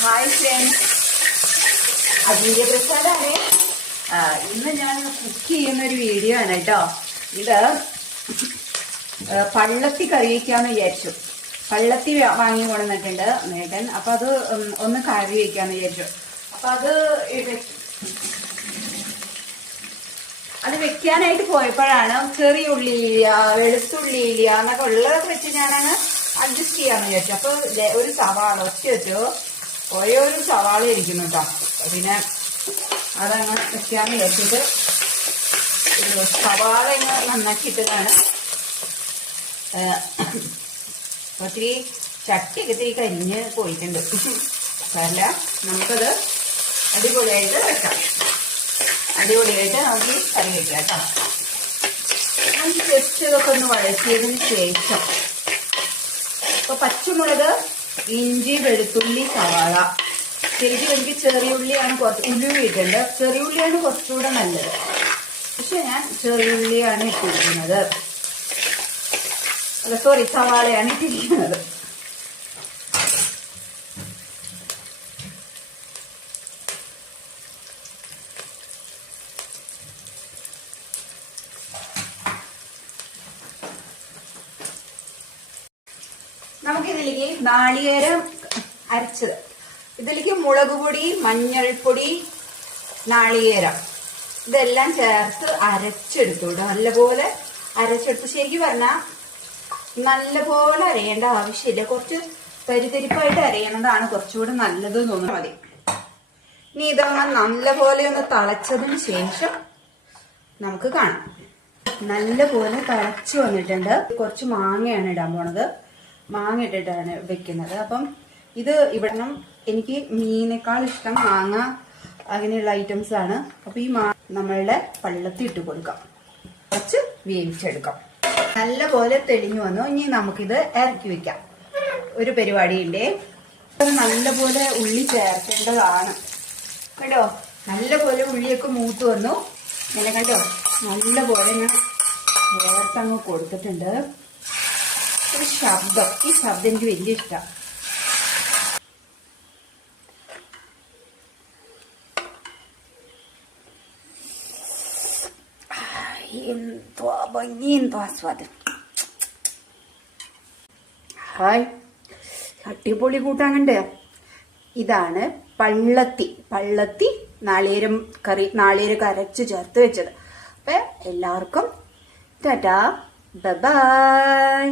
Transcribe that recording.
Hi friends, അതിന്റെ പ്രസാദാണ്. ഇന്ന് ഞാൻ കുക്ക് ചെയ്യുന്ന ഒരു വീഡിയോ ആണ് കേട്ടോ. ഇത് പള്ളത്തി കറി വയ്ക്കാന്ന് വിചാരിച്ചു. പള്ളത്തി വാങ്ങി കൊണ്ടുവന്നിട്ടുണ്ട് മേഘൻ. അപ്പൊ അത് ഒന്ന് കറി വയ്ക്കാന്ന് വിചാരിച്ചു. അപ്പൊ അത് വെക്കാനായിട്ട് പോയപ്പോഴാണ് ചെറിയ ഉള്ളി ഇല്ല, വെളുത്തുള്ളി ഇല്ല എന്നൊക്കെ ഉള്ളതൊക്കെ വെച്ച് ഞാനങ്ങ് അഡ്ജസ്റ്റ് ചെയ്യാന്ന് വിചാരിച്ചു. അപ്പൊ ഒരു സവാള ഒറ്റ ഓരോരു സവാള ഇരിക്കുന്നു കേട്ടോ. പിന്നെ അതങ്ങ് വെക്കാന്ന് വിചാരിച്ചിട്ട് സവാള അങ്ങ് നന്നാക്കിയിട്ടതാണ്. ഒത്തിരി ചട്ടിയൊക്കെ ഇത്തിരി കരിഞ്ഞ് പോയിട്ടുണ്ട്. അല്ല, നമുക്കത് അടിപൊളിയായിട്ട് വെക്കാം. അടിപൊളിയായിട്ട് നമുക്ക് കറി വയ്ക്കാം കേട്ടോ. നമുക്ക് ജസ്റ്റ് ഇതൊക്കെ ഒന്ന് വഴറ്റിയതിന് ശേഷം ഇപ്പൊ പച്ചമുളക്, ഇഞ്ചി, വെളുത്തുള്ളി, സവാള. ശരിക്കും എനിക്ക് ചെറിയ ഉള്ളിയാണ് ഉലുവ ഇട്ടുണ്ട്. ചെറിയ ഉള്ളിയാണ് കുറച്ചുകൂടെ നല്ലത്. പക്ഷെ ഞാൻ ചെറിയ ഉള്ളിയാണ് ഇട്ടിരിക്കുന്നത്. അല്ല, സോറി, സവാളയാണ് ഇട്ടിരിക്കുന്നത്. നമുക്കിതിലേക്ക് നാളികേരം അരച്ചത്, ഇതിലേക്ക് മുളക് പൊടി, മഞ്ഞൾപ്പൊടി, നാളികേരം ഇതെല്ലാം ചേർത്ത് അരച്ചെടുത്തു. നല്ലപോലെ അരച്ചെടുത്ത്. ശരിക്കും പറഞ്ഞാൽ നല്ലപോലെ അരയേണ്ട ആവശ്യമില്ല. കുറച്ച് തരിതരിപ്പായിട്ട് അരയണതാണ് കുറച്ചുകൂടെ നല്ലത് തോന്നുന്നത്. മതി. ഇനി ഇതൊന്ന് നല്ലപോലെ ഒന്ന് തിളച്ചതിന് ശേഷം നമുക്ക് കാണാം. നല്ലപോലെ തിളച്ചു വന്നിട്ടുണ്ട്. കുറച്ച് മാങ്ങയാണ് ഇടാൻ പോണത്. മാങ്ങ ഇട്ടിട്ടാണ് വെക്കുന്നത്. അപ്പം ഇത് ഇവിടെ എനിക്ക് മീനേക്കാൾ ഇഷ്ടം മാങ്ങ അങ്ങനെയുള്ള ഐറ്റംസ് ആണ്. അപ്പൊ ഈ നമ്മളുടെ പള്ളത്തി ഇട്ട് കൊടുക്കാം. കുറച്ച് വേവിച്ചെടുക്കാം. നല്ലപോലെ തെളിഞ്ഞു വന്നു. ഇനി നമുക്കിത് ഇറക്കി വെക്കാം. ഒരു പരിപാടിയുണ്ട്. നല്ലപോലെ ഉള്ളി ചേർക്കേണ്ടതാണ് കേട്ടോ. നല്ലപോലെ ഉള്ളിയൊക്കെ മൂത്ത് വന്നു. ഇങ്ങനെ കണ്ടോ, നല്ലപോലെ ഞാൻ ചേർത്തങ്ങ് കൊടുത്തിട്ടുണ്ട്. ഒരു ശബ്ദം, ഈ ശബ്ദം എനിക്ക് വലിയ ഇഷ്ടം. എന്തോ ഭംഗി, എന്തോ ആസ്വാദം. ഹായ്, അടിപൊളി കൂട്ടാനുണ്ട്. ഇതാണ് പള്ളത്തി നാളികേരം അരച്ച് ചേർത്ത് വെച്ചത്. അപ്പൊ എല്ലാവർക്കും ടാറ്റാ, ബൈ.